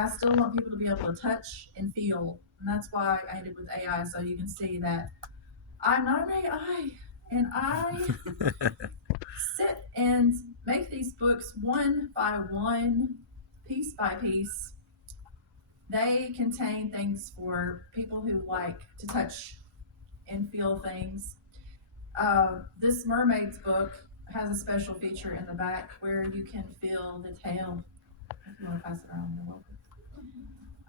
I still want people to be able to touch and feel, and that's why I ended with AI, so you can see that I'm not an AI, and I sit and make these books one by one, piece by piece. They contain things for people who like to touch and feel things. This mermaid's book has a special feature in the back where you can feel the tail. If you want to pass it around, you're welcome.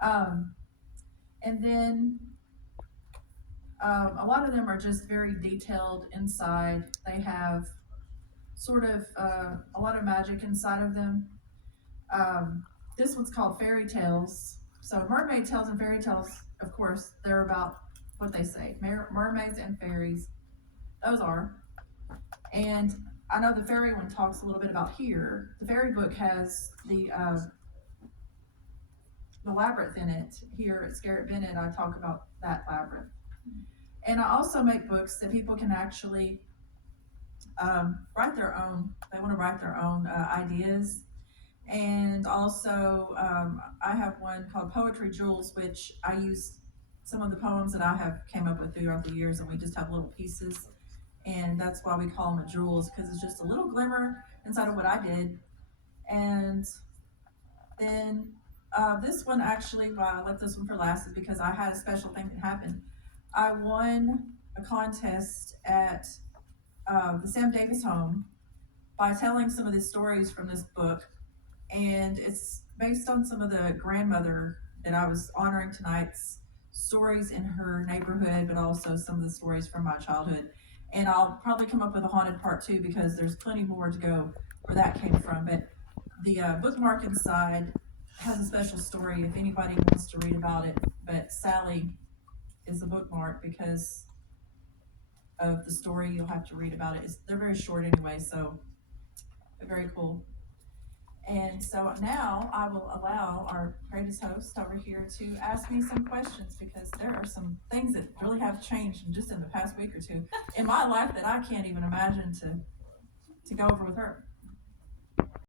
Um, and then a lot of them are just very detailed inside. They have sort of a lot of magic inside of them. This one's called Fairy Tales. So mermaid tales and fairy tales, of course, they're about what they say, mermaids and fairies. Those are. And I know the fairy one talks a little bit about here. The fairy book has the labyrinth in it. Here at Scarrett Bennett, I talk about that labyrinth. And I also make books that people can actually write their own. They want to write their own ideas. And also, I have one called Poetry Jewels, which I use some of the poems that I have came up with throughout the years, and we just have little pieces. And that's why we call them jewels, because it's just a little glimmer inside of what I did. And then this one actually, why I left this one for last is because I had a special thing that happened. I won a contest at the Sam Davis home by telling some of the stories from this book, and it's based on some of the grandmother that I was honoring tonight's stories in her neighborhood, but also some of the stories from my childhood. And I'll probably come up with a haunted part two because there's plenty more to go where that came from. But the bookmark inside has a special story if anybody wants to read about it. But Sally is the bookmark because of the story you'll have to read about it. They're very short anyway, so they're very cool. And so now I will allow our greatest host over here to ask me some questions because there are some things that really have changed just in the past week or two in my life that I can't even imagine to go over with her.